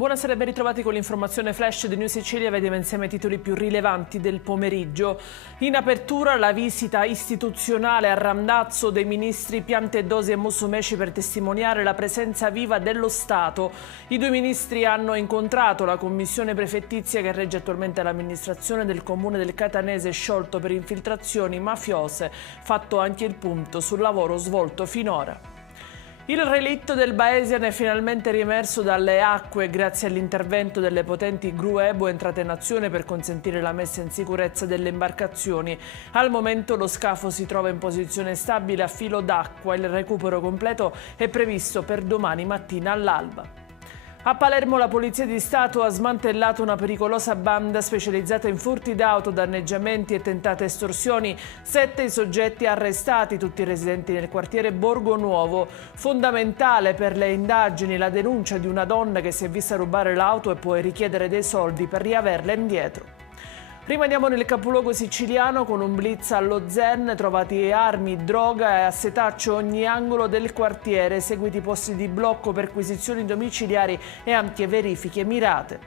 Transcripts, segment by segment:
Buonasera e ben ritrovati con l'informazione flash di New Sicilia. Vediamo insieme i titoli più rilevanti del pomeriggio. In apertura la visita istituzionale a Randazzo dei ministri Piantedosi e Musumeci per testimoniare la presenza viva dello Stato. I due ministri hanno incontrato la commissione prefettizia che regge attualmente l'amministrazione del comune del Catanese sciolto per infiltrazioni mafiose. Fatto anche il punto sul lavoro svolto finora. Il relitto del Baesian è finalmente riemerso dalle acque grazie all'intervento delle potenti gru Ebo entrate in azione per consentire la messa in sicurezza delle imbarcazioni. Al momento lo scafo si trova in posizione stabile a filo d'acqua. Il recupero completo è previsto per domani mattina all'alba. A Palermo la Polizia di Stato ha smantellato una pericolosa banda specializzata in furti d'auto, danneggiamenti e tentate estorsioni. 7 i soggetti arrestati, tutti residenti nel quartiere Borgo Nuovo. Fondamentale per le indagini la denuncia di una donna che si è vista rubare l'auto e poi richiedere dei soldi per riaverla indietro. Rimaniamo nel capoluogo siciliano con un blitz allo Zen, trovati armi, droga e a setaccio ogni angolo del quartiere, seguiti posti di blocco, perquisizioni domiciliari e ampie verifiche mirate.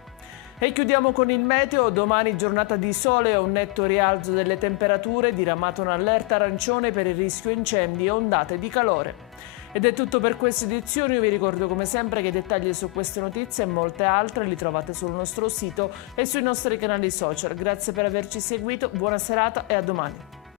E chiudiamo con il meteo. Domani giornata di sole e un netto rialzo delle temperature, diramato un'allerta arancione per il rischio incendi e ondate di calore. Ed è tutto per questa edizione. Io vi ricordo come sempre che i dettagli su queste notizie e molte altre li trovate sul nostro sito e sui nostri canali social. Grazie per averci seguito, buona serata e a domani.